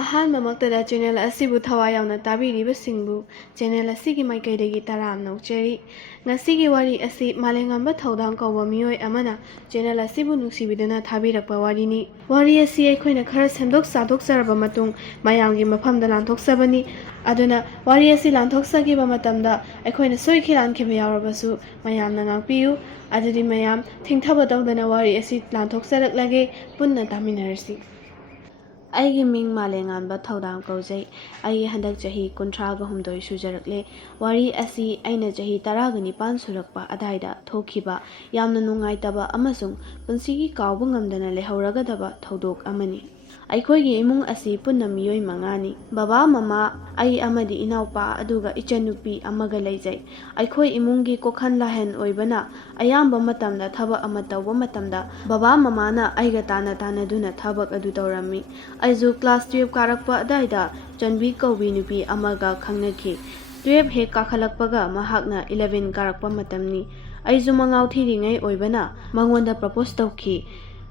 ꯑꯍꯥꯟꯕꯃꯛꯇꯗ channel ꯑꯁꯤꯕꯨ ꯊꯋꯥꯏ ꯌꯥꯎꯅ ꯇꯥꯕꯤꯔꯤꯕꯁꯤꯡꯕꯨ ꯆꯦꯅꯦꯜ ꯑꯁꯤꯒꯤ ꯃꯥꯏꯀꯩꯗꯒꯤ ꯇꯔꯥꯝꯅ ꯑꯣꯛꯆꯔꯤ꯫ ꯉꯁꯤꯒꯤ ꯋꯥꯔꯤ ꯑꯁꯤ ꯃꯥꯂꯦꯝꯉꯥꯟꯕ ꯊꯧꯗꯥꯝ ꯀꯧꯕ ꯃꯤꯑꯣꯏ ꯑꯃꯅ ꯆꯦꯅꯦꯜ ꯑꯁꯤꯕꯨ ꯅꯨꯡꯁꯤꯕꯤꯗꯨꯅ ꯊꯥꯕꯤꯔꯛꯄ ꯋꯥꯔꯤꯅꯤ꯫ ꯋꯥꯔꯤ ꯑꯁꯤ ꯑꯩꯈꯣꯏꯅ ꯈꯔ ꯁꯦꯝꯗꯣꯛ ꯁꯥꯗꯣꯛꯆꯔꯕ ꯃꯇꯨꯡ ꯃꯌꯥꯝꯒꯤ ꯃꯐꯝꯗ ꯂꯥꯟꯊꯣꯛꯆꯕꯅꯤ꯫ ꯑꯗꯨꯅ ꯋꯥꯔꯤ ꯑꯁꯤ ꯂꯥꯟꯊꯣꯛꯆꯈꯤꯕ ꯃꯇꯝꯗ ꯑꯩꯈꯣꯏꯅ ꯁꯣꯏꯈꯤ ꯂꯥꯟꯈꯤꯕ ꯌꯥꯎꯔꯕꯁꯨ ꯃꯌꯥꯝꯅ ꯉꯥꯛꯄꯤꯌꯨ꯫ ꯑꯗꯨꯗꯤ ꯃꯌꯥꯝ ꯊꯤꯡꯊꯕ ꯇꯧꯗꯅ ꯋꯥꯔꯤ ꯑꯁꯤ ꯂꯥꯟꯊꯣꯛꯆꯔꯛꯂꯒꯦ, ꯄꯨꯟꯅ ꯇꯥꯃꯤꯟꯅꯔꯁꯤ꯫ ꯑꯩꯒꯤ ꯃꯤꯡ ꯃꯥꯂꯦꯝꯉꯥꯟꯕ ꯊꯧꯗꯥꯝ ꯀꯧꯖꯩ꯫ ꯑꯩ ꯍꯟꯗꯛ ꯆꯍꯤ 38 ꯁꯨꯖꯔꯛꯂꯦ꯫ ꯋꯥꯔꯤ ꯑꯁꯤ ꯑꯩꯅ ꯆꯍꯤ 19 ꯁꯨꯔꯛꯄ ꯑꯗꯥꯏꯗ ꯊꯣꯛꯈꯤꯕ ꯌꯥꯝꯅ ꯅꯨꯡꯉꯥꯏꯇꯕ ꯑꯃꯁꯨꯡ ꯄꯨꯟꯁꯤꯒꯤ ꯀꯥꯎꯕ ꯉꯝꯗꯅ ꯂꯩꯍꯧꯔꯒꯗꯕ ꯊꯧꯗꯣꯛ ꯑꯃꯅꯤ꯫ ꯑꯩꯈꯣꯏꯒꯤ ꯏꯃꯨꯡ ꯑꯁꯤ ꯄꯨꯟꯅ ꯃꯤꯑꯣꯏ 5ꯅꯤ꯫ ꯕꯕꯥ, ꯃꯃꯥ, ꯑꯩ ꯑꯃꯗꯤ ꯏꯅꯥꯎꯄꯥ ꯑꯗꯨꯒ ꯏꯆꯟꯅꯨꯄꯤ ꯑꯃꯒ ꯂꯩꯖꯩ꯫ ꯑꯩꯈꯣꯏ ꯏꯃꯨꯡꯒꯤ ꯀꯣꯛꯍꯟ ꯂꯥꯏꯍꯟ ꯑꯣꯏꯕꯅ ꯑꯌꯥꯝꯕ ꯃꯇꯝꯗ ꯊꯕꯛ ꯑꯃ ꯇꯧꯕ ꯃꯇꯝꯗ ꯕꯕꯥ ꯃꯃꯥꯅ ꯑꯩꯒ ꯇꯥꯟꯅꯗꯨꯅ ꯊꯕꯛ ꯑꯗꯨ ꯇꯧꯔꯝꯃꯤ꯫ ꯑꯩꯁꯨ ꯀ꯭ꯂꯥꯁ 12 ꯀꯥꯔꯛꯄ ꯑꯗꯥꯏꯗ ꯆꯟꯕꯤ ꯀꯧꯕꯤ ꯅꯨꯄꯤ ꯑꯃꯒ ꯈꯪꯅꯈꯤ꯫ 12 ꯍꯦꯛ ꯀꯥꯈꯠꯂꯛꯄꯒ ꯃꯍꯥꯛꯅ 11 ꯀꯥꯔꯛꯄ ꯃꯇꯝꯅꯤ꯫ ꯑꯩꯁꯨ ꯃꯉꯥꯎ ꯊꯤꯔꯤꯉꯩ ꯑꯣꯏꯕꯅ ꯃꯉꯣꯟꯗ ꯄ꯭ꯔꯄꯣꯁ ꯇꯧꯈꯤ꯫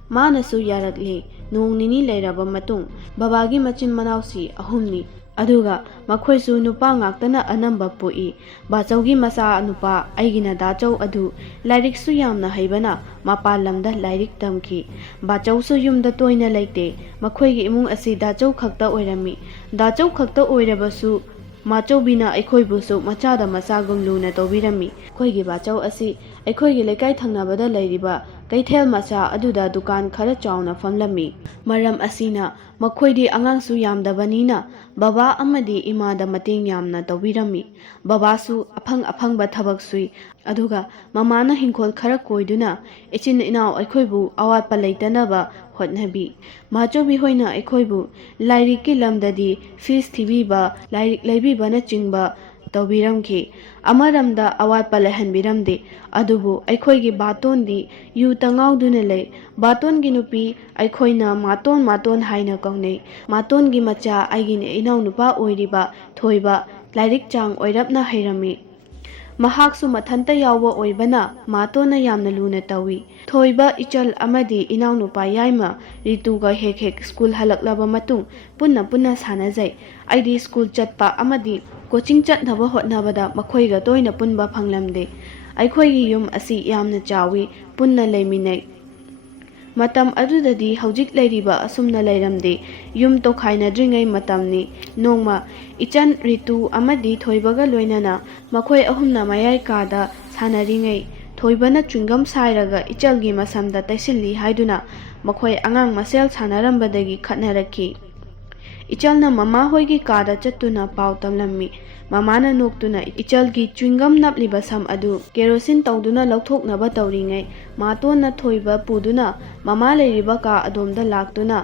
ꯃꯥꯅꯁꯨ ꯌꯥꯔꯛꯂꯦ꯫ ꯅꯣꯡ ꯅꯤꯅꯤ ꯂꯩꯔꯕ ꯃꯇꯨꯡ ꯕꯕꯥꯒꯤ ꯃꯆꯤꯟ ꯃꯅꯥꯎꯁꯤ 3ꯅꯤ, ꯑꯗꯨꯒ ꯃꯈꯣꯏꯁꯨ ꯅꯨꯄꯥ ꯉꯥꯛꯇꯅ ꯑꯅꯝꯕ ꯄꯣꯛꯏ꯫ ꯕꯥꯆꯧꯒꯤ ꯃꯆꯥ ꯅꯨꯄꯥ ꯑꯩꯒꯤꯅ ꯗꯥꯆꯧ ꯑꯗꯨ ꯂꯥꯏꯔꯤꯛꯁꯨ ꯌꯥꯝꯅ ꯍꯩꯕꯅ ꯃꯄꯥꯟ ꯂꯝꯗ ꯂꯥꯏꯔꯤꯛ ꯇꯝꯈꯤ꯫ ꯕꯥꯆꯧꯁꯨ ꯌꯨꯝꯗ ꯇꯣꯏꯅ ꯂꯩꯇꯦ꯫ ꯃꯈꯣꯏꯒꯤ ꯏꯃꯨꯡ ꯑꯁꯤ ꯗꯥꯆꯧ ꯈꯛꯇ ꯑꯣꯏꯔꯝꯃꯤ꯫ ꯗꯥꯆꯧ ꯈꯛꯇ ꯑꯣꯏꯔꯕꯁꯨ ꯃꯥꯆꯧꯕꯤꯅ ꯑꯩꯈꯣꯏꯕꯨꯁꯨ ꯃꯆꯥꯗ ꯃꯆꯥꯒꯨꯝ ꯂꯨꯅ ꯇꯧꯕꯤꯔꯝꯃꯤ꯫ ꯑꯩꯈꯣꯏꯒꯤ ꯕꯥꯆꯧ ꯑꯁꯤ ꯑꯩꯈꯣꯏꯒꯤ ꯂꯩꯀꯥꯏ ꯊꯪꯅꯕꯗ ꯂꯩꯔꯤꯕ ꯀꯩꯊꯦꯜ ꯃꯆꯥ ꯑꯗꯨꯗ ꯗꯨꯀꯥꯟ ꯈꯔ ꯆꯥꯎꯅ ꯐꯝꯂꯝꯃꯤ꯫ ꯃꯔꯝ ꯑꯁꯤꯅ ꯃꯈꯣꯏꯗꯤ ꯑꯉꯥꯡꯁꯨ ꯌꯥꯝꯗꯕꯅꯤꯅ ꯕꯕꯥ ꯑꯃꯗꯤ ꯏꯃꯥꯗ ꯃꯇꯦꯡ ꯌꯥꯝꯅ ꯇꯧꯕꯤꯔꯝꯃꯤ꯫ ꯕꯕꯥꯁꯨ ꯑꯐꯪ-ꯑꯐꯪꯕ ꯊꯕꯛ ꯁꯨꯏ, ꯑꯗꯨꯒ ꯃꯃꯥꯅ ꯍꯤꯡꯈꯣꯜ ꯈꯔ ꯀꯣꯏꯗꯨꯅ ꯏꯆꯤꯟ ꯏꯅꯥꯎ ꯑꯩꯈꯣꯏꯕꯨ ꯑꯋꯥꯠꯄ ꯂꯩꯇꯅꯕ ꯍꯣꯠꯅꯕꯤ꯫ ꯃꯥꯆꯧꯕꯤ ꯍꯣꯏꯅ ꯑꯩꯈꯣꯏꯕꯨ ꯂꯥꯏꯔꯤꯛꯀꯤ ꯂꯝꯗꯗꯤ ꯐꯤꯁ ꯊꯤꯕꯤꯕ, ꯂꯥꯏꯔꯤꯛ ꯂꯩꯕꯤꯕꯅꯆꯤꯡꯕ ꯇꯧꯕꯤꯔꯝꯈꯤ꯫ ꯑꯃꯔꯣꯝꯗ ꯑꯋꯥꯠꯄ ꯂꯩꯍꯟꯕꯤꯔꯝꯗꯦ꯫ ꯑꯗꯨꯕꯨ ꯑꯩꯈꯣꯏꯒꯤ ꯕꯥꯇꯣꯟꯗꯤ ꯌꯨꯇ ꯉꯥꯎꯗꯨꯅ ꯂꯩ꯫ ꯕꯥꯇꯣꯟꯒꯤ ꯅꯨꯄꯤ ꯑꯩꯈꯣꯏꯅ ꯃꯥꯇꯣꯟ ꯍꯥꯏꯅ ꯀꯧꯅꯩ꯫ ꯃꯥꯇꯣꯟꯒꯤ ꯃꯆꯥ ꯑꯩꯒꯤ ꯏꯅꯥꯎꯅꯨꯄꯥ ꯑꯣꯏꯔꯤꯕ ꯊꯣꯏꯕ ꯂꯥꯏꯔꯤꯛ ꯆꯥꯡ ꯑꯣꯏꯔꯞꯅ ꯍꯩꯔꯝꯃꯤ꯫ ꯃꯍꯥꯛꯁꯨ ꯃꯊꯟꯇ ꯌꯥꯎꯕ ꯑꯣꯏꯕꯅ ꯃꯥꯇꯣꯟꯅ ꯌꯥꯝꯅ ꯂꯨꯅ ꯇꯧꯏ꯫ ꯊꯣꯏꯕ, ꯏꯆꯜ ꯑꯃꯗꯤ ꯏꯅꯥꯎꯅꯨꯄꯥ ꯌꯥꯏꯃ ꯔꯤꯇꯨꯒ ꯍꯦꯛ ꯁ꯭ꯀꯨꯜ ꯍꯜꯂꯛꯂꯕ ꯃꯇꯨꯡ ꯄꯨꯟꯅ ꯁꯥꯟꯅꯖꯩ꯫ ꯑꯩꯗꯤ ꯁ꯭ꯀꯨꯜ ꯆꯠꯄ ꯑꯃꯗꯤ ꯀꯣꯆꯤꯡ ꯆꯠꯅꯕ ꯍꯣꯠꯅꯕꯗ ꯃꯈꯣꯏꯒ ꯇꯣꯏꯅ ꯄꯨꯟꯕ ꯐꯪꯂꯝꯗꯦ꯫ ꯑꯩꯈꯣꯏꯒꯤ ꯌꯨꯝ ꯑꯁꯤ ꯌꯥꯝꯅ ꯆꯥꯎꯏ, ꯄꯨꯟꯅ ꯂꯩꯃꯤꯟꯅꯩ꯫ ꯃꯇꯝ ꯑꯗꯨꯗꯗꯤ ꯍꯧꯖꯤꯛ ꯂꯩꯔꯤꯕ ꯑꯁꯨꯝꯅ ꯂꯩꯔꯝꯗꯦ꯫ ꯌꯨꯝ ꯇꯣꯈꯥꯏꯅꯗ꯭ꯔꯤꯉꯩ ꯃꯇꯝꯅꯤ꯫ ꯅꯣꯡꯃ ꯏꯆꯟ ꯔꯤꯇꯨ ꯑꯃꯗꯤ ꯊꯣꯏꯕꯒ ꯂꯣꯏꯅꯅ ꯃꯈꯣꯏ ꯑꯍꯨꯝꯅ ꯃꯌꯥꯏ ꯀꯥꯗ ꯁꯥꯟꯅꯔꯤꯉꯩ ꯊꯣꯏꯕꯅ ꯆ꯭ꯋꯤꯡꯒꯝ ꯁꯥꯏꯔꯒ ꯏꯆꯜꯒꯤ ꯃꯁꯝꯗ ꯇꯩꯁꯤꯜꯂꯤ ꯍꯥꯏꯗꯨꯅ ꯃꯈꯣꯏ ꯑꯉꯥꯡ ꯃꯁꯦꯜ ꯁꯥꯟꯅꯔꯝꯕꯗꯒꯤ ꯈꯠꯅꯔꯛꯈꯤ꯫ ꯏꯆꯜꯅ ꯃꯃꯥ ꯍꯣꯏꯒꯤ ꯀꯥꯗ ꯆꯠꯇꯨꯅ ꯄꯥꯎ ꯇꯝꯂꯝꯃꯤ꯫ ꯃꯃꯥꯅ ꯅꯣꯛꯇꯨꯅ ꯏꯆꯜꯒꯤ ꯆ꯭ꯋꯤꯡꯒꯝ ꯅꯞꯂꯤꯕ ꯁꯝ ꯑꯗꯨ ꯀꯦꯔꯣꯁꯤꯟ ꯇꯧꯗꯨꯅ ꯂꯧꯊꯣꯛꯅꯕ ꯇꯧꯔꯤꯉꯩ ꯃꯥꯇꯣꯟꯅ ꯊꯣꯏꯕ ꯄꯨꯗꯨꯅ ꯃꯃꯥ ꯂꯩꯔꯤꯕ ꯀꯥ ꯑꯗꯣꯝꯗ ꯂꯥꯛꯇꯨꯅ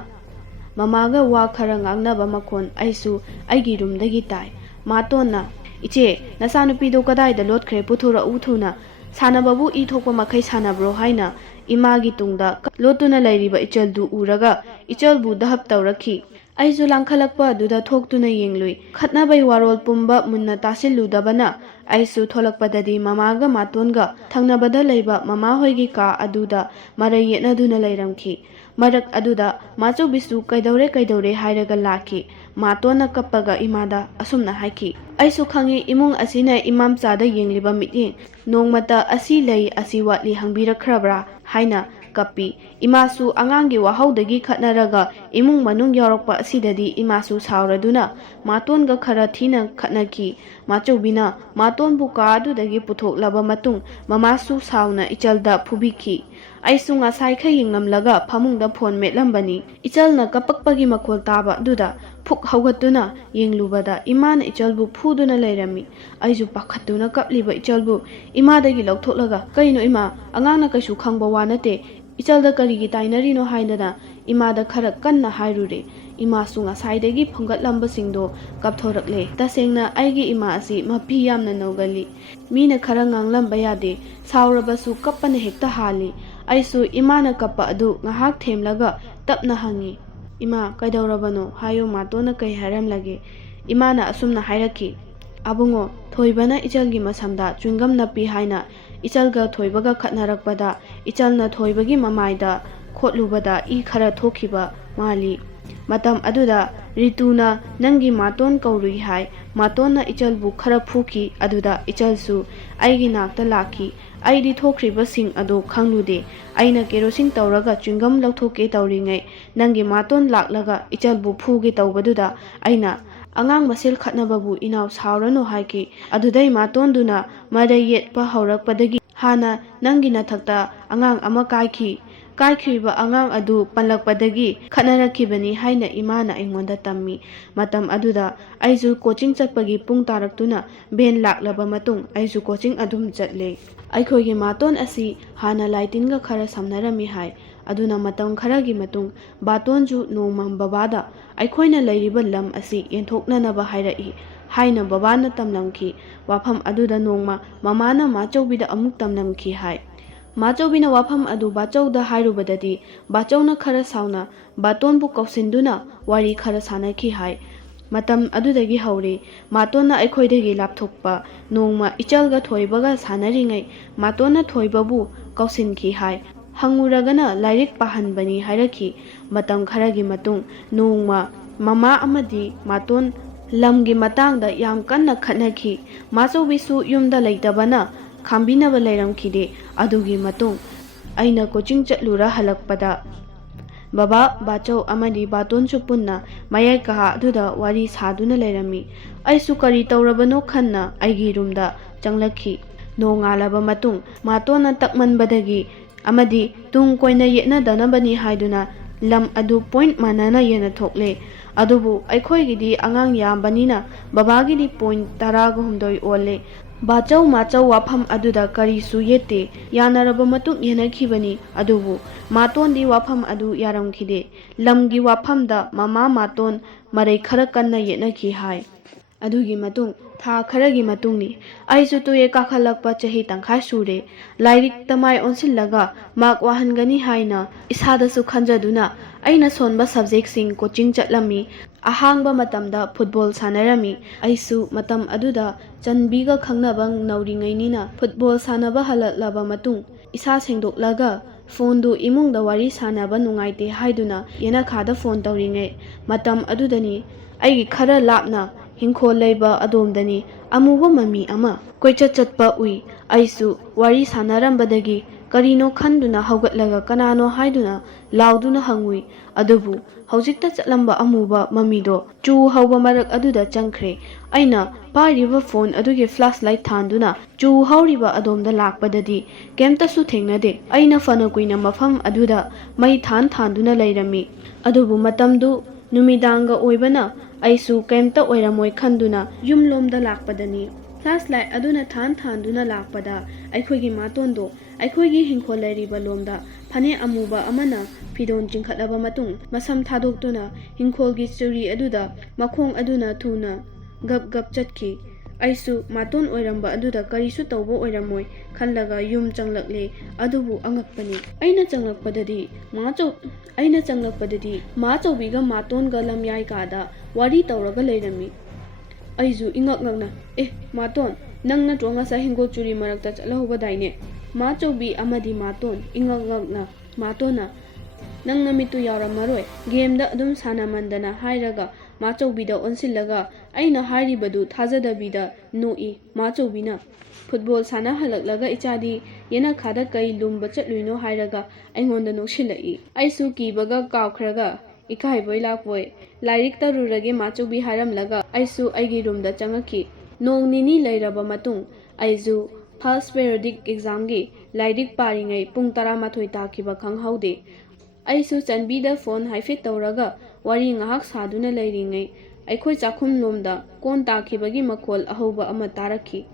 ꯃꯃꯥꯒ ꯋꯥ ꯈꯔ ꯉꯥꯡꯅꯕ ꯃꯈꯣꯟ ꯑꯩꯁꯨ ꯑꯩꯒꯤ ꯔꯨꯝꯗꯒꯤ ꯇꯥꯏ꯫ ꯃꯥꯇꯣꯟꯅ, "ꯏꯆꯦ, ꯅꯆꯥꯅꯨꯄꯤꯗꯣ ꯀꯗꯥꯏꯗ ꯂꯣꯠꯈ꯭ꯔꯦ? ꯄꯨꯊꯣꯔꯛꯎ ꯊꯨꯅ꯫ ꯁꯥꯟꯅꯕꯕꯨ ꯏ ꯊꯣꯛꯄ ꯃꯈꯩ ꯁꯥꯟꯅꯕ꯭ꯔꯣ?" ꯍꯥꯏꯅ ꯏꯃꯥꯒꯤ ꯇꯨꯡꯗ ꯂꯣꯠꯇꯨꯅ ꯂꯩꯔꯤꯕ ꯏꯆꯜꯗꯨ ꯎꯔꯒ ꯏꯆꯜꯕꯨ ꯗꯍꯞ ꯇꯧꯔꯛꯈꯤ꯫ ꯑꯩꯁꯨ ꯂꯥꯡꯈꯠꯂꯛꯄ ꯑꯗꯨꯗ ꯊꯣꯛꯇꯨꯅ ꯌꯦꯡꯂꯨꯏ꯫ ꯈꯠꯅꯕꯩ ꯋꯥꯔꯣꯜ ꯄꯨꯝꯕ ꯃꯨꯟꯅ ꯇꯥꯁꯤꯜꯂꯨꯗꯕꯅ ꯑꯩꯁꯨ ꯊꯣꯛꯂꯛꯄꯗꯗꯤ ꯃꯃꯥꯒ ꯃꯥꯇꯣꯟꯒ ꯊꯪꯅꯕꯗ ꯂꯩꯕ ꯃꯃꯥꯍꯣꯏꯒꯤ ꯀꯥ ꯑꯗꯨꯗ ꯃꯔꯩ ꯌꯦꯠꯅꯗꯨꯅ ꯂꯩꯔꯝꯈꯤ꯫ ꯃꯔꯛ ꯑꯗꯨꯗ ꯃꯥꯆꯧꯕꯤꯁꯨ ꯀꯩꯗꯧꯔꯦ ꯍꯥꯏꯔꯒ ꯂꯥꯛꯈꯤ꯫ ꯃꯥꯇꯣꯟꯅ ꯀꯞꯄꯒ ꯏꯃꯥꯗ ꯑꯁꯨꯝꯅ ꯍꯥꯏꯈꯤ, "ꯑꯩꯁꯨ ꯈꯪꯏ ꯏꯃꯨꯡ ꯑꯁꯤꯅ ꯏꯃꯥꯝꯆꯥꯗ ꯌꯦꯡꯂꯤꯕ ꯃꯤꯠꯌꯦꯡ꯫ ꯅꯣꯡꯃꯇ ꯑꯁꯤ ꯂꯩ ꯑꯁꯤ ꯋꯥꯠꯂꯤ ꯍꯪꯕꯤꯔꯛꯈ꯭ꯔꯕ꯭ꯔꯥ?" ꯍꯥꯏꯅ ꯀꯞꯄꯤ꯫ ꯏꯃꯥꯁꯨ ꯑꯉꯥꯡꯒꯤ ꯋꯥꯍꯧꯗꯒꯤ ꯈꯠꯅꯔꯒ ꯏꯃꯨꯡ ꯃꯅꯨꯡ ꯌꯥꯎꯔꯛꯄ ꯑꯁꯤꯗꯗꯤ ꯏꯃꯥꯁꯨ ꯁꯥꯎꯔꯗꯨꯅ ꯃꯥꯇꯣꯟꯒ ꯈꯔ ꯊꯤꯅ ꯈꯠꯅꯈꯤ꯫ ꯃꯥꯆꯧꯕꯤꯅ ꯃꯥꯇꯣꯟꯕꯨ ꯀꯥ ꯑꯗꯨꯗꯒꯤ ꯄꯨꯊꯣꯛꯂꯕ ꯃꯇꯨꯡ ꯃꯃꯥꯁꯨ ꯁꯥꯎꯅ ꯏꯆꯜꯗ ꯐꯨꯕꯤꯈꯤ꯫ ꯑꯩꯁꯨ ꯉꯁꯥꯏꯈꯩ ꯌꯦꯡꯂꯝꯂꯒ ꯐꯃꯨꯡꯗ ꯐꯣꯟ ꯃꯦꯠꯂꯝꯕꯅꯤ꯫ ꯏꯆꯜꯅ ꯀꯞꯄꯛꯄꯒꯤ ꯃꯈꯣꯜ ꯇꯥꯕ ꯑꯗꯨꯗ ꯐꯨꯛ ꯍꯧꯒꯠꯇꯨꯅ ꯌꯦꯡꯂꯨꯕꯗ ꯏꯃꯥꯅ ꯏꯆꯜꯕꯨ ꯐꯨꯗꯨꯅ ꯂꯩꯔꯝꯃꯤ꯫ ꯑꯩꯁꯨ ꯄꯥꯈꯠꯇꯨꯅ ꯀꯞꯂꯤꯕ ꯏꯆꯜꯕꯨ ꯏꯃꯥꯗꯒꯤ ꯂꯧꯊꯣꯛꯂꯒ, "ꯀꯩꯅꯣ ꯏꯃꯥ, ꯑꯉꯥꯡꯅ ꯀꯩꯁꯨ ꯈꯪꯕ ꯋꯥ ꯅꯠꯇꯦ, ꯏꯆꯜꯗ ꯀꯔꯤꯒꯤ ꯇꯥꯏꯅꯔꯤꯅꯣ?" ꯍꯥꯏꯗꯅ ꯏꯃꯥꯗ ꯈꯔ ꯀꯟꯅ ꯍꯥꯏꯔꯨꯔꯦ꯫ ꯏꯃꯥꯁꯨ ꯉꯁꯥꯏꯗꯒꯤ ꯐꯨꯡꯒꯠꯂꯝꯕꯁꯤꯡꯗꯣ ꯀꯞꯊꯣꯔꯛꯂꯦ꯫ ꯇꯁꯦꯡꯅ ꯑꯩꯒꯤ ꯏꯃꯥ ꯑꯁꯤ ꯃꯄꯤ ꯌꯥꯝꯅ ꯅꯧꯒꯜꯂꯤ꯫ ꯃꯤꯅ ꯈꯔ ꯉꯥꯡꯂꯝꯕ ꯌꯥꯗꯦ, ꯁꯥꯎꯔꯕꯁꯨ ꯀꯞꯄꯅ ꯍꯦꯛꯇ ꯍꯥꯜꯂꯤ꯫ ꯑꯩꯁꯨ ꯏꯃꯥꯅ ꯀꯞꯄ ꯑꯗꯨ ꯉꯥꯏꯍꯥꯛ ꯊꯦꯝꯂꯒ ꯇꯞꯅ ꯍꯪꯉꯤ, "ꯏꯃꯥ, ꯀꯩꯗꯧꯔꯕꯅꯣ? ꯍꯥꯏꯌꯨ, ꯃꯥꯇꯣꯟꯅ ꯀꯩ ꯍꯥꯏꯔꯝꯂꯒꯦ?" ꯏꯃꯥꯅ ꯑꯁꯨꯝꯅ ꯍꯥꯏꯔꯛꯈꯤ, "ꯑꯕꯨꯡꯉꯣ, ꯊꯣꯏꯕꯅ ꯏꯆꯜꯒꯤ ꯃꯁꯝꯗ ꯆ꯭ꯋꯤꯡꯒꯝ ꯅꯞꯄꯤ ꯍꯥꯏꯅ ꯏꯆꯜꯒ ꯊꯣꯏꯕꯒ ꯈꯠꯅꯔꯛꯄꯗ ꯏꯆꯜꯅ ꯊꯣꯏꯕꯒꯤ ꯃꯃꯥꯏꯗ ꯈꯣꯠꯂꯨꯕꯗ ꯏ ꯈꯔ ꯊꯣꯛꯈꯤꯕ ꯃꯥꯜꯂꯤ꯫ Matam aduda Rituna nangi maton kaurui hai. Matonna ichalbu khara phuki aduda ichalsu aigi nakta laki. Aidi thokriba sing ado khanglude. Aina kerosene tauraga chingam lauthoke tauringai. Nangi maton laklaga ichalbu phuge taubaduda aina angang masil khatnababu inaw saurano haiki. Adudai maton duna madai yetpa haurakpadagi hana nangi nathakta angang ama kaiki. Kaikriba angang adu panlakpadagi khatnarakibani haina imana aingonda tammi. Matam aduda aizu coaching chatpagi pung taraktuna ben laklaba matung aizu coaching adum chatle. Aikhoigi maton asi hana laitinga khara samnarami hai. Aduna matam kharagi matung batonju nongmang babada aikhoina lairiba lam asi yenthoknanaba hairai. Haina babana tamlamki wafam aduda nongma mamana machobida amuk tamlamki hai. Machobina wafam adu bachauda hairubadadi bachawna khara sauna batonbu kausinduna wari khara sanaki hai. Matam adudagi haure matonna aikhoidagi lapthokpa nongma ichalga thoibaga sanaringai matonna thoibabu kausinki hai. Hanguragana lairik pahanbani hairaki. Matam kharagi matung nongma mama amadi maton lamgi matangda yam kanna khatnaki. Machobisu yumda leitabana khambinaba leiramkide. Adugi matung aina coaching chatlura halakpada baba bachaw amadi batonchu punna mayai kaha aduda wari saduna leirami. Aisu kari taurabano khanna aigi roomda changlakhi. Nongalaba matung matona takmanbadagi amadi tung koina yetna danabani haiduna lam adu point manana yena thokle. Adubu aikhoigidi angang yambanina babagidi point 12 ole. Bachaw machaw wafam aduda karisu yete yanaraba matung yenakhibani adubu matondi wafam adu yaramkhide. Lamgi wafamda mama maton marai khara kanna yenakhi hai. Adugi matung tha kharagi matungni aisu tuye kakhalakpa chahi tangkhai sure. Lairik tamai onsillaga mak wahangani haina isadasu khanjaduna aina sonba subject sing coaching chatlami. Ahangba matamda football sanarami. Aisu matam aduda chanbiga khangnabang nauringainina football sanaba halaklaba matung isa sengdoklaga phone du imungda wari sanaba nungaite haiduna yenakhada phone tauringai. Matam adudani aigi khara lapna hingkhol leiba adomdani amuba mami ama koichat chatpa ui. Aisu wari sanarambadagi karino khanduna haugatlaga kanano haiduna lauduna hangui. Adubu haujikta chatlamba amuba mamido chu hauba marak aduda changkhre. Aina pariba phone adugi flashlight thanduna chu hauriba adomda lakpadadi kemta su thengnade. Aina fana kuina mafam aduda mai thanduna leirami. Adubu matamdu numidanga oibana aisu kemta oiramoi khanduna yumlomda lakpadani. Flashlight aduna thanduna lakpada aikhoigi matondo aikhoigi hingkhol leiriba lomda phane amuba amana fidon chingkhatlaba matung masam thadoktuna hingkholgi churi aduda makhong aduna thuna gap chatki. Aisu maton oiramba aduda karisu tawbo oiramoi khallaga yum changlakle. Adubu angakpani aina changlakpadadi machawbiga matonga lamyai kada wari tawraga leirami. Aizu ingakngakna maton nangna tronga sa hingkol churi marakta chatlahubadaine. Machawbi amadi maton ingakngakna matona nangna mitu yawramaroi game-da adum sanamandana hairaga machawbida onsillaga aina haribadu thajadabida noi. Machawbina football sana halaklaga ichadi yenakhada kai lumba chatluino hairaga aingonda noksilai. Aisu kibaga kawkhraga ikaiboi lakpoi lairik tarurage machawbi haramlaga aisu aigi roomda changakhi. Nong nini leiraba matung aizu first periodic exam gi lairik paringai pung 12 takiba khanghaude. Aisu chanbida phone haifet tawraga wari ngahak saduna leiringai aikhoi chakhum lomda kon takhibagi makhol ahoba ama tarakhi.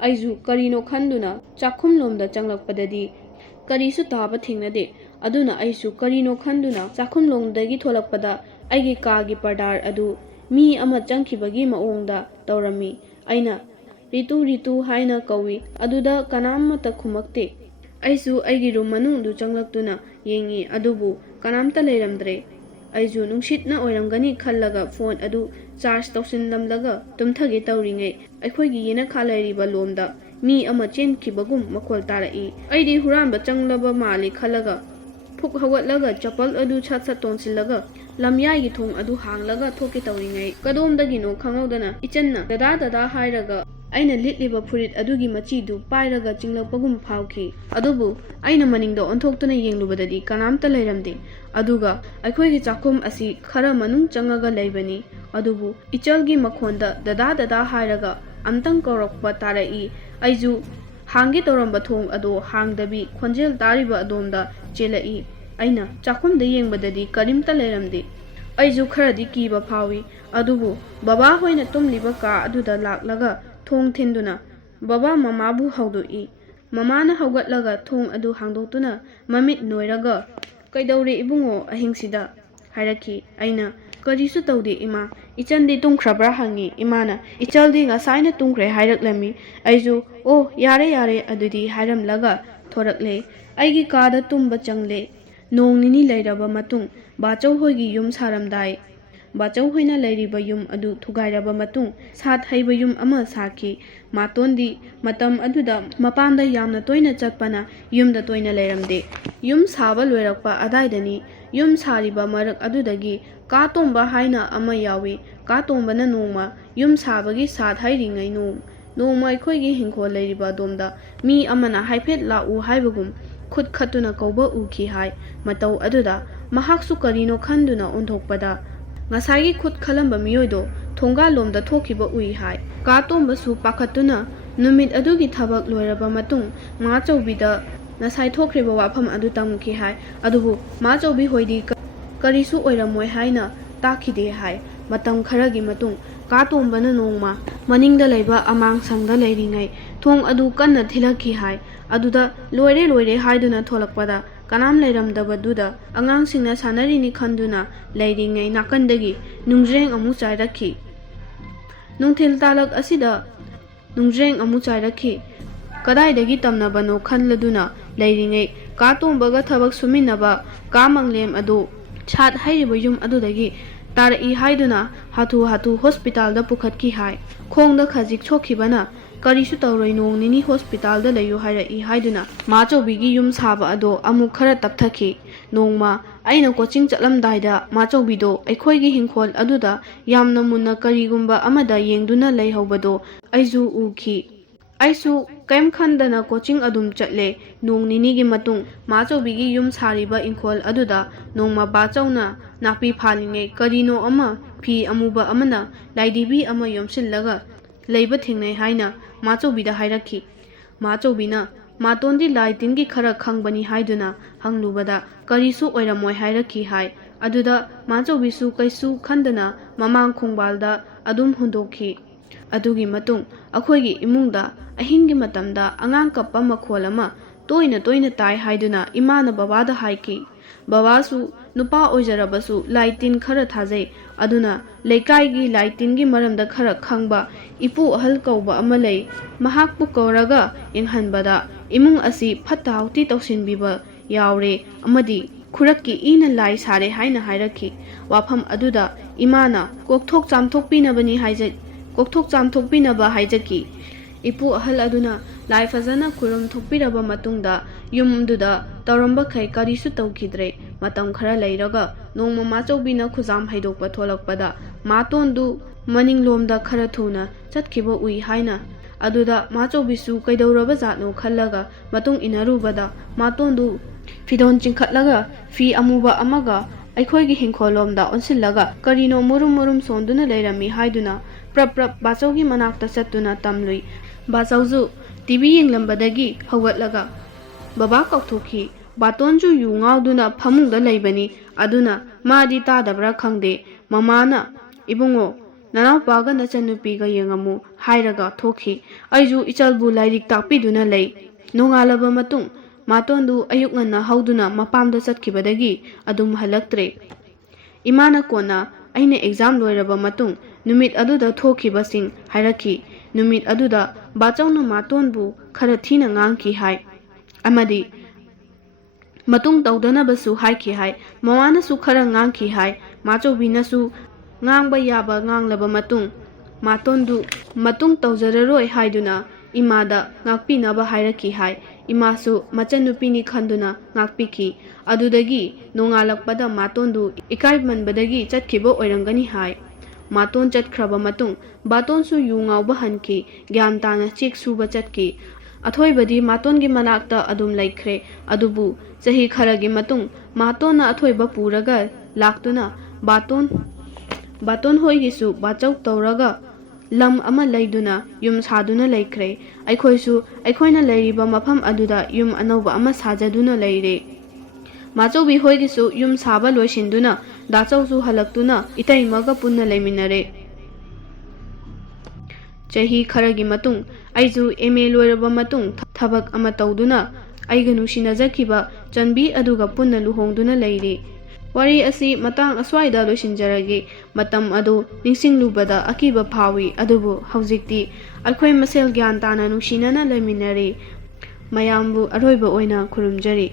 Aizu karino khanduna chakhum lomda changlakpadadi karisu taba thingnade. Aduna aisu karino khanduna chakhum lomdagi tholakpada aigi kaagi pardar adu mi ama changkhibagi maongda tawrami. Aina ritu haina kawi aduda kanamata khumakte. Aisu aigi room manungdu changlaktuna yengi adubu kanamta leiramdre. Aizu nungshitna oiramgani khallaga phone adu charge tawsinlamlaga tumthage tawringai aikhoigi yena khalairiba lomda mi ama chenkibagum makhol tarai. Aidi huranba changlaba mali khallaga ꯐꯨꯛ ꯍꯧꯒꯠꯂꯒ ꯆꯄꯜ ꯑꯗꯨ ꯁꯠ ꯁꯠ ꯇꯣꯟꯁꯤꯜꯂꯒ ꯂꯝꯌꯥꯏꯒꯤ ꯊꯣꯡ ꯑꯗꯨ ꯍꯥꯡꯂꯒ ꯊꯣꯛꯀꯦ ꯇꯧꯔꯤꯉꯩ ꯀꯗꯣꯝꯗꯒꯤꯅꯣ ꯈꯪꯍꯧꯗꯅ ꯏꯆꯟꯅ ꯗꯗꯥ ꯗꯗꯥ ꯍꯥꯏꯔꯒ ꯑꯩꯅ ꯂꯤꯠꯂꯤꯕ ꯐꯨꯔꯤꯠ ꯑꯗꯨꯒꯤ ꯃꯆꯤꯗꯨ ꯄꯥꯏꯔꯒ ꯆꯤꯡꯂꯛꯄꯒꯨꯝ ꯐꯥꯎꯈꯤ꯫ ꯑꯗꯨꯕꯨ ꯑꯩꯅ ꯃꯅꯤꯡꯗ ꯑꯣꯟꯊꯣꯛꯇꯨꯅ ꯌꯦꯡꯂꯨꯕꯗꯗꯤ ꯀꯅꯥꯝꯇ ꯂꯩꯔꯝꯗꯦ꯫ ꯑꯗꯨꯒ ꯑꯩꯈꯣꯏꯒꯤ ꯆꯥꯛꯈꯨꯝ ꯑꯁꯤ ꯈꯔ ꯃꯅꯨꯡ ꯆꯪꯉꯒ ꯂꯩꯕꯅꯤ꯫ ꯑꯗꯨꯕꯨ ꯏꯆꯜꯒꯤ ꯃꯈꯣꯟꯗ ꯗꯗꯥ ꯗꯗꯥ ꯍꯥꯏꯔꯒ ꯑꯝꯇꯪ ꯀꯧꯔꯛꯄ ꯇꯥꯔꯛꯏ꯫ ꯑꯩꯁꯨ ꯍꯥꯡꯒꯦ ꯇꯧꯔꯝꯕ ꯊꯣꯡ ꯑꯗꯣ ꯍꯥꯡꯗꯕꯤ ꯈꯣꯟꯖꯦꯜ ꯇꯥꯔꯤꯕ ꯑꯗꯣꯝꯗ ꯆꯦꯜꯂꯛꯏ꯫ ꯑꯩꯅ ꯆꯥꯛꯈꯨꯝꯗ ꯌꯦꯡꯕꯗꯗꯤ ꯀꯔꯤꯝꯇ ꯂꯩꯔꯝꯗꯦ꯫ ꯑꯩꯁꯨ ꯈꯔꯗꯤ ꯀꯤꯕ ꯐꯥꯎꯏ꯫ ꯑꯗꯨꯕꯨ ꯕꯕꯥ ꯍꯣꯏꯅ ꯇꯨꯝꯂꯤꯕ ꯀꯥ ꯑꯗꯨꯗ ꯂꯥꯛꯂꯒ ꯊꯣꯡ ꯊꯤꯟꯗꯨꯅ ꯕꯕꯥ ꯃꯃꯥꯕꯨ ꯍꯧꯗꯣꯛꯏ꯫ ꯃꯃꯥꯅ ꯍꯧꯒꯠꯂꯒ ꯊꯣꯡ ꯑꯗꯨ ꯍꯥꯡꯗꯣꯛꯇꯨꯅ ꯃꯃꯤꯠ ꯅꯣꯏꯔꯒ "ꯀꯩꯗꯧꯔꯦ ꯏꯕꯨꯡꯉꯣ ꯑꯍꯤꯡꯁꯤꯗ?" ꯍꯥꯏꯔꯛꯈꯤ꯫ ꯑꯩꯅ "ꯀꯔꯤꯁꯨ ꯇꯧꯗꯦ ꯏꯃꯥ꯫ ꯏꯆꯟꯗꯤ ꯇꯨꯝꯈ꯭ꯔꯕ꯭ꯔꯥ?" ꯍꯪꯉꯤ꯫ ꯏꯃꯥꯅ "ꯏꯆꯜꯗꯤ ꯉꯁꯥꯏꯅ ꯇꯨꯝꯈ꯭ꯔꯦ ꯍꯥꯏꯔꯛꯂꯝꯃꯤ." ꯑꯩꯁꯨ "ꯑꯣ ꯌꯥꯔꯦ ꯌꯥꯔꯦ ꯑꯗꯨꯗꯤ" ꯍꯥꯏꯔꯝꯂꯒ ꯊꯣꯔꯛꯂꯦ꯫ ꯑꯩꯒꯤ ꯀꯥꯗ ꯇꯨꯝꯕ ꯆꯪꯂꯦ꯫ ꯅꯣꯡ ꯅꯤꯅꯤ ꯂꯩꯔꯕ ꯃꯇꯨꯡ ꯕꯥꯆꯧ ꯍꯣꯏꯒꯤ ꯌꯨꯝ ꯁꯥꯔꯝꯗꯥꯏ ꯕꯥꯆꯧ ꯍꯣꯏꯅ ꯂꯩꯔꯤꯕ ꯌꯨꯝ ꯑꯗꯨ ꯊꯨꯒꯥꯏꯔꯕ ꯃꯇꯨꯡ ꯁꯥꯠ ꯍꯩꯕ ꯌꯨꯝ ꯑꯃ ꯁꯥꯈꯤ꯫ ꯃꯥꯇꯣꯟꯗꯤ ꯃꯇꯝ ꯑꯗꯨꯗ ꯃꯄꯥꯝꯗ ꯌꯥꯝꯅ ꯇꯣꯏꯅ ꯆꯠꯄꯅ ꯌꯨꯝꯗ ꯇꯣꯏꯅ ꯂꯩꯔꯝꯗꯦ꯫ ꯌꯨꯝ ꯁꯥꯕ ꯂꯣꯏꯔꯛꯄ ꯑꯗꯥꯏꯗꯅꯤ꯫ ꯌꯨꯝ ꯁꯥꯔꯤꯕ ꯃꯔꯛ ꯑꯗꯨꯗꯒꯤ ꯀꯥ ꯇꯣꯝꯕ ꯍꯥꯏꯅ ꯑꯃ ꯌꯥꯎꯏ꯫ ꯀꯥ ꯇꯣꯝꯕꯅ ꯅꯣꯡꯃ ꯌꯨꯝ ꯁꯥꯕꯒꯤ ꯁꯥꯠ ꯍꯩꯔꯤꯉꯩ ꯅꯣꯡꯃ ꯑꯩꯈꯣꯏꯒꯤ ꯍꯤꯡꯈꯣꯜ ꯂꯩꯔꯤꯕ ꯑꯗꯣꯝꯗ ꯃꯤ ꯑꯃꯅ ꯍꯥꯏꯐꯦꯠ ꯂꯥꯛꯎ ꯍꯥꯏꯕꯒꯨꯝ ꯈꯨꯠ ꯈꯠꯇꯨꯅ ꯀꯧꯕ ꯎꯈꯤ ꯍꯥꯏ꯫ ꯃꯇꯧ ꯑꯗꯨꯗ ꯃꯍꯥꯛꯁꯨ ꯀꯔꯤꯅꯣ ꯈꯟꯗꯨꯅ ꯑꯣꯟꯊꯣꯛꯄꯗ ꯉꯁꯥꯏꯒꯤ ꯈꯨꯠ ꯈꯜꯂꯝꯕ ꯃꯤꯑꯣꯏꯗꯣ ꯊꯣꯡꯒꯥꯜꯂꯣꯝꯗ ꯊꯣꯛꯈꯤꯕ ꯎꯏ ꯍꯥꯏ꯫ ꯀꯥ ꯇꯣꯝꯕꯁꯨ ꯄꯥꯈꯠꯇꯨꯅ ꯅꯨꯃꯤꯠ ꯑꯗꯨꯒꯤ ꯊꯕꯛ ꯂꯣꯏꯔꯕ ꯃꯇꯨꯡ ꯃꯥꯆꯧꯕꯤꯗ ꯉꯁꯥꯏ ꯊꯣꯛꯈ꯭ꯔꯤꯕ ꯋꯥꯐꯝ ꯑꯗꯨ ꯇꯝꯈꯤ ꯍꯥꯏ꯫ ꯑꯗꯨꯕꯨ ꯃꯥꯆꯧꯕꯤ ꯍꯣꯏꯗꯤ ꯀꯔꯤꯁꯨ ꯑꯣꯏꯔꯝꯃꯣꯏ ꯍꯥꯏꯅ ꯇꯥꯛꯈꯤꯗꯦ ꯍꯥꯏ꯫ ꯃꯇꯝ ꯈꯔꯒꯤ ꯃꯇꯨꯡ ꯀꯥ ꯇꯣꯝꯕꯅ ꯅꯣꯡꯃ ꯃꯅꯤꯡꯗ ꯂꯩꯕ ꯑꯃꯥꯡꯁꯪꯗ ꯂꯩꯔꯤꯉꯩ ꯊꯣꯡ ꯑꯗꯨ ꯀꯟꯅ ꯊꯤꯜꯂꯛꯈꯤ ꯍꯥꯏ꯫ ꯑꯗꯨꯗ ꯂꯣꯏꯔꯦ ꯂꯣꯏꯔꯦ ꯍꯥꯏꯗꯨꯅ ꯊꯣꯛꯂꯛꯄꯗ ꯀꯅꯥꯝ ꯂꯩꯔꯝꯗꯕꯗꯨꯗ ꯑꯉꯥꯡꯁꯤꯡꯅ ꯁꯥꯟꯅꯔꯤꯅꯤ ꯈꯟꯗꯨꯅ ꯂꯩꯔꯤꯉꯩ ꯅꯥꯀꯟꯗꯒꯤ ꯅꯨꯡꯖ꯭ꯔꯦꯡ ꯑꯃꯨꯛ ꯆꯥꯏꯔꯛꯈꯤ꯫ ꯅꯨꯡꯊꯤꯜ ꯇꯥꯂꯛ ꯑꯁꯤꯗ ꯅꯨꯡꯖ꯭ꯔꯦꯡ ꯑꯃꯨꯛ ꯆꯥꯏꯔꯛꯈꯤ꯫ ꯀꯗꯥꯏꯗꯒꯤ ꯇꯝꯅꯕꯅꯣ ꯈꯜꯂꯗꯨꯅ ꯂꯩꯔꯤꯉꯩ ꯀꯥ ꯇꯣꯝꯕꯒ ꯊꯕꯛ ꯁꯨꯃꯤꯟꯅꯕ ꯀꯥ ꯃꯪꯂꯦꯝ ꯑꯗꯨ ꯁꯥꯠ ꯍꯩꯔꯤꯕ ꯌꯨꯝ ꯑꯗꯨꯗꯒꯤ ꯇꯥꯔꯛꯏ ꯍꯥꯏꯗꯨꯅ ꯍꯥꯊꯨ ꯍꯥꯊꯨ ꯍꯣꯁꯄꯤꯇꯥꯜꯗ ꯄꯨꯈꯠꯈꯤ ꯍꯥꯏ꯫ ꯈꯣꯡꯗ ꯈꯖꯤꯛ ꯁꯣꯛꯈꯤꯕꯅ "ꯀꯔꯤꯁꯨ ꯇꯧꯔꯣꯏ ꯅꯣꯡ ꯅꯤꯅꯤ ꯍꯣꯁꯄꯤꯇꯥꯜꯗ ꯂꯩꯌꯨ" ꯍꯥꯏꯔꯛꯏ ꯍꯥꯏꯗꯨꯅ ꯃꯥꯆꯧꯕꯤꯒꯤ ꯌꯨꯝ ꯁꯥꯕ ꯑꯗꯣ ꯑꯃꯨꯛ ꯈꯔ ꯇꯞꯊꯈꯤ꯫ ꯅꯣꯡꯃ ꯑꯩꯅ ꯀꯣꯆꯤꯡ ꯆꯠꯂꯝꯗꯥꯏꯗ ꯃꯥꯆꯧꯕꯤꯗꯣ ꯑꯩꯈꯣꯏꯒꯤ ꯍꯤꯡꯈꯣꯜ ꯑꯗꯨꯗ ꯌꯥꯝꯅ ꯃꯨꯟꯅ ꯀꯔꯤꯒꯨꯝꯕ ꯑꯃꯗ ꯌꯦꯡꯗꯨꯅ ꯂꯩꯍꯧꯕꯗꯣ ꯑꯩꯁꯨ ꯎꯈꯤ꯫ ꯑꯩꯁꯨ ꯀꯩꯝ ꯈꯟꯗꯅ ꯀꯣꯆꯤꯡ ꯑꯗꯨꯝ ꯆꯠꯂꯦ꯫ ꯅꯣꯡ ꯅꯤꯅꯤꯒꯤ ꯃꯇꯨꯡ ꯃꯥꯆꯧꯕꯤꯒꯤ ꯌꯨꯝ ꯁꯥꯔꯤꯕ ꯏꯪꯈꯣꯜ ꯑꯗꯨꯗ ꯅꯣꯡꯃ ꯕꯥꯆꯧꯅ ꯅꯥꯄꯤ ꯐꯥꯜꯂꯤꯉꯩ ꯀꯔꯤꯅꯣ ꯑꯃ ꯐꯤ ꯑꯃꯨꯕ ꯑꯃꯅ ꯂꯥꯏꯙꯤꯕꯤ ꯑꯃ ꯌꯣꯝꯁꯤꯜꯂꯒ ꯂꯩꯕ ꯊꯦꯡꯅꯩ ꯍꯥꯏꯅ ꯃꯥꯆꯧꯕꯤꯗ ꯍꯥꯏꯔꯛꯈꯤ꯫ ꯃꯥꯆꯧꯕꯤꯅ "ꯃꯥꯇꯣꯟꯗꯤ ꯂꯥꯏ ꯇꯤꯟꯒꯤ ꯈꯔ ꯈꯪꯕꯅꯤ" ꯍꯥꯏꯗꯨꯅ ꯍꯪꯂꯨꯕꯗ ꯀꯔꯤꯁꯨ ꯑꯣꯏꯔꯝꯃꯣꯏ ꯍꯥꯏꯔꯛꯈꯤ ꯍꯥꯏ꯫ ꯑꯗꯨꯗ ꯃꯥꯆꯧꯕꯤꯁꯨ ꯀꯩꯁꯨ ꯈꯟꯗꯅ ꯃꯃꯥꯡ ꯈꯣꯡꯕꯥꯜꯗ ꯑꯗꯨꯝ ꯍꯨꯟꯗꯣꯛꯈꯤ꯫ ꯑꯗꯨꯒꯤ ꯃꯇꯨꯡ ꯑꯩꯈꯣꯏꯒꯤ ꯏꯃꯨꯡꯗ ꯑꯍꯤꯡꯒꯤ ꯃꯇꯝꯗ ꯑꯉꯥꯡ ꯀꯞꯄ ꯃꯈꯣꯜ ꯑꯃ ꯇꯣꯏꯅ ꯇꯣꯏꯅ ꯇꯥꯏ ꯍꯥꯏꯗꯨꯅ ꯏꯃꯥꯅ ꯕꯕꯥꯗ ꯍꯥꯏꯈꯤ꯫ ꯕꯕꯥꯁꯨ ꯅꯨꯄꯥ ꯑꯣꯏꯖꯔꯕꯁꯨ ꯂꯥꯏ ꯇꯤꯟ ꯈꯔ ꯊꯥꯖꯩ꯫ ꯑꯗꯨꯅ ꯂꯩꯀꯥꯏꯒꯤ ꯂꯥꯏ ꯇꯤꯟꯒꯤ ꯃꯔꯝꯗ ꯈꯔ ꯈꯪꯕ ꯏꯄꯨ ꯑꯍꯜ ꯀꯧꯕ ꯑꯃ ꯂꯩ꯫ ꯃꯍꯥꯛꯄꯨ ꯀꯧꯔꯒ ꯌꯦꯡꯍꯟꯕꯗ ꯏꯃꯨꯡ ꯑꯁꯤ ꯐꯠꯇ ꯍꯥꯎꯊꯤ ꯇꯧꯁꯤꯟꯕꯤꯕ ꯌꯥꯎꯔꯦ ꯑꯃꯗꯤ ꯈꯨꯔꯛꯀꯤ ꯏꯅ ꯂꯥꯏ ꯁꯥꯔꯦ ꯍꯥꯏꯅ ꯍꯥꯏꯔꯛꯈꯤ꯫ ꯋꯥꯐꯝ ꯑꯗꯨꯗ ꯏꯃꯥꯅ ꯀꯣꯛꯊꯣꯛ ꯆꯥꯝꯊꯣꯛꯄꯤꯅꯕ ꯍꯥꯏꯖꯈꯤ꯫ ꯏꯄꯨ ꯑꯍꯜ ꯑꯗꯨꯅ ꯂꯥꯏ ꯐꯖꯅ ꯈꯨꯔꯨꯝ ꯊꯣꯛꯄꯤꯔꯕ ꯃꯇꯨꯡꯗ ꯌꯨꯝꯗꯨꯗ ꯇꯧꯔꯝꯕꯈꯩ ꯀꯔꯤꯁꯨ ꯇꯧꯈꯤꯗ꯭ꯔꯦ꯫ ꯃꯇꯝ ꯈꯔ ꯂꯩꯔꯒ ꯅꯣꯡꯃ ꯃꯥꯆꯧꯕꯤꯅ ꯈꯨꯖꯥꯝ ꯍꯩꯗꯣꯛꯄ ꯊꯣꯛꯂꯛꯄꯗ ꯃꯥꯇꯣꯟꯗꯨ ꯃꯅꯤꯡꯂꯣꯝꯗꯈꯔ ꯊꯨꯅ ꯆꯠꯈꯤꯕ ꯎꯏ ꯍꯥꯏꯅ꯫ ꯑꯗꯨꯗ ꯃꯥꯆꯧꯕꯤꯁꯨ ꯀꯩꯗꯧꯔꯕ ꯖꯥꯠꯅꯣ ꯈꯜꯂꯒ ꯃꯇꯨꯡ ꯏꯟꯅꯔꯨꯕꯗ ꯃꯥꯇꯣꯟꯗꯨ ꯐꯤꯗꯣꯟ ꯆꯤꯡꯈꯠꯂꯒ ꯐꯤ ꯑꯃꯨꯕ ꯑꯃꯒ ꯑꯩꯈꯣꯏꯒꯤ ꯍꯤꯡꯈꯣꯜꯂꯣꯝꯗ ꯑꯣꯟꯁꯤꯜꯂꯒ ꯀꯔꯤꯅꯣ ꯃꯨꯔꯨꯝ ꯃꯨꯔꯨꯝ ꯁꯣꯟꯗꯨꯅ ꯂꯩꯔꯝꯃꯤ ꯍꯥꯏꯗꯨꯅ ꯄ꯭ꯔꯞ ꯄ꯭ꯔꯞ ꯕꯥꯆꯧꯒꯤ ꯃꯅꯥꯛꯇ ꯆꯠꯇꯨꯅ ꯇꯝꯂꯨꯏ꯫ ꯕꯥꯆꯧꯁꯨ ꯇꯤꯚꯤ ꯌꯦꯡꯂꯝꯕꯗꯒꯤ ꯍꯧꯒꯠꯂꯒ ꯕꯕꯥ ꯀꯧꯊꯣꯛꯈꯤ꯫ ꯕꯥꯇꯣꯟꯁꯨ ꯌꯨ ꯉꯥꯎꯗꯨꯅ ꯐꯃꯨꯡꯗ ꯂꯩꯕꯅꯤ꯫ ꯑꯗꯨꯅ ꯃꯥꯗꯤ ꯇꯥꯗꯕ꯭ꯔꯥ ꯈꯪꯗꯦ꯫ ꯃꯃꯥꯅ "ꯏꯕꯨꯡꯉꯣ ꯅꯅꯥꯎꯄꯥꯒ ꯅꯆꯟꯅꯨꯄꯤꯒ ꯌꯦꯡꯉꯝꯃꯨ" ꯍꯥꯏꯔꯒ ꯊꯣꯛꯈꯤ꯫ ꯑꯩꯁꯨ ꯏꯆꯜꯕꯨ ꯂꯥꯏꯔꯤꯛ ꯇꯥꯛꯄꯤꯗꯨꯅ ꯂꯩ꯫ ꯅꯣꯡꯉꯥꯜꯂꯕ ꯃꯇꯨꯡ ꯃꯥꯇꯣꯟꯗꯨ ꯑꯌꯨꯛ ꯉꯟꯅ ꯍꯧꯗꯨꯅ ꯃꯄꯥꯝꯗ ꯆꯠꯈꯤꯕꯗꯒꯤ ꯑꯗꯨꯝ ꯍꯜꯂꯛꯇ꯭ꯔꯦ꯫ ꯏꯃꯥꯅ ꯀꯣꯟꯅ ꯑꯩꯅ ꯑꯦꯛꯖꯥꯝ ꯂꯣꯏꯔꯕ ꯃꯇꯨꯡ ꯅꯨꯃꯤꯠ ꯑꯗꯨꯗ ꯊꯣꯛꯈꯤꯕꯁꯤꯡ ꯍꯥꯏꯔꯛꯈꯤ꯫ ꯅꯨꯃꯤꯠ ꯑꯗꯨꯗ ꯕꯥꯆꯧꯅ ꯃꯥꯇꯣꯟꯕꯨ ꯈꯔ ꯊꯤꯅ ꯉꯥꯡꯈꯤ ꯍꯥꯏ ꯑꯃꯗꯤ ꯃꯇꯨꯡ ꯇꯧꯗꯅꯕꯁꯨ ꯍꯥꯏꯈꯤ ꯍꯥꯏ꯫ ꯃꯃꯥꯅꯁꯨ ꯈꯔ ꯉꯥꯡꯈꯤ ꯍꯥꯏ꯫ ꯃꯥꯆꯧꯕꯤꯅꯁꯨ ꯉꯥꯡꯕ ꯌꯥꯕ ꯉꯥꯡꯂꯕ ꯃꯇꯨꯡ ꯃꯥꯇꯣꯟꯗꯨ ꯃꯇꯨꯡ ꯇꯧꯖꯔꯔꯣꯏ ꯍꯥꯏꯗꯨꯅ ꯏꯃꯥꯗ ꯉꯥꯛꯄꯤꯅꯕ ꯍꯥꯏꯔꯛꯈꯤ ꯍꯥꯏ꯫ ꯏꯃꯥꯁꯨ ꯃꯆꯟꯅꯨꯄꯤꯅꯤ ꯈꯟꯗꯨꯅ ꯉꯥꯛꯄꯤꯈꯤ꯫ ꯑꯗꯨꯗꯒꯤ ꯅꯣꯡꯉꯥꯜꯂꯛꯄꯗ ꯃꯥꯇꯣꯟꯗꯨ ꯏꯀꯥꯏꯃꯟꯕꯗꯒꯤ ꯆꯠꯈꯤꯕ ꯑꯣꯏꯔꯝꯒꯅꯤ ꯍꯥꯏ꯫ ꯃꯥꯇꯣꯟ ꯆꯠꯈ꯭ꯔꯕ ꯃꯇꯨꯡ ꯕꯥꯇꯣꯟꯁꯨ ꯌꯨ ꯉꯥꯎꯕ ꯍꯟꯈꯤ, ꯒ꯭ꯌꯥꯟ ꯇꯥꯅ ꯆꯦꯛ ꯁꯨꯕ ꯆꯠꯈꯤ꯫ ꯑꯊꯣꯏꯕꯗꯤ ꯃꯥꯇꯣꯟꯒꯤ ꯃꯅꯥꯛꯇ ꯑꯗꯨꯝ ꯂꯩꯈ꯭ꯔꯦ꯫ ꯑꯗꯨꯕꯨ ꯆꯍꯤ ꯈꯔꯒꯤ ꯃꯇꯨꯡ ꯃꯥꯇꯣꯟꯅ ꯑꯊꯣꯏꯕ ꯄꯨꯔꯒ ꯂꯥꯛꯇꯨꯅ ꯕꯥꯇꯣꯟ ꯍꯣꯏꯒꯤꯁꯨ ꯕꯥꯆꯧ ꯇꯧꯔꯒ ꯂꯝ ꯑꯃ ꯂꯩꯗꯨꯅ ꯌꯨꯝ ꯁꯥꯗꯨꯅ ꯂꯩꯈ꯭ꯔꯦ꯫ ꯑꯩꯈꯣꯏꯁꯨ ꯑꯩꯈꯣꯏꯅ ꯂꯩꯔꯤꯕ ꯃꯐꯝ ꯑꯗꯨꯗ ꯌꯨꯝ ꯑꯅꯧꯕ ꯑꯃ ꯁꯥꯖꯗꯨꯅ ꯂꯩꯔꯦ꯫ ꯃꯥꯆꯧꯕꯤ ꯍꯣꯏꯒꯤꯁꯨ ꯌꯨꯝ ꯁꯥꯕ ꯂꯣꯏꯁꯤꯟꯗꯨꯅ ꯗꯥꯆꯧꯁꯨ ꯍꯜꯂꯛꯇꯨꯅ ꯏꯇꯩꯃꯒ ꯄꯨꯟꯅ ꯂꯩꯃꯤꯟꯅꯔꯦ꯫ ꯆꯍꯤ ꯈꯔꯒꯤ ꯃꯇꯨꯡ ꯑꯩꯁꯨ MA ꯂꯣꯏꯔꯕ ꯃꯇꯨꯡ ꯊꯕꯛ ꯑꯃ ꯇꯧꯗꯨꯅ ꯑꯩꯒ ꯅꯨꯡꯁꯤꯅꯖꯈꯤꯕ ꯆꯟꯕꯤ ꯑꯗꯨꯒ ꯄꯨꯟꯅ ꯂꯨꯍꯣꯡꯗꯨꯅ ꯂꯩꯔꯦ꯫ ꯋꯥꯔꯤ ꯑꯁꯤ ꯃꯇꯥꯡ ꯑꯁ꯭ꯋꯥꯏꯗ ꯂꯣꯏꯁꯤꯟꯖꯔꯒꯦ꯫ ꯃꯇꯝ ꯑꯗꯨ ꯅꯤꯡꯁꯤꯡꯂꯨꯕꯗ ꯑꯀꯤꯕ ꯐꯥꯎꯏ꯫ ꯑꯗꯨꯕꯨ ꯍꯧꯖꯤꯛꯇꯤ ꯑꯩꯈꯣꯏ ꯃꯁꯦꯜ ꯒ꯭ꯌꯥꯟ ꯇꯥꯅ ꯅꯨꯡꯁꯤꯅꯅ ꯂꯩꯃꯤꯟꯅꯔꯦ꯫ ꯃꯌꯥꯝꯕꯨ ꯑꯔꯣꯏꯕ ꯑꯣꯏꯅ ꯈꯨꯔꯨꯝꯖꯔꯤ꯫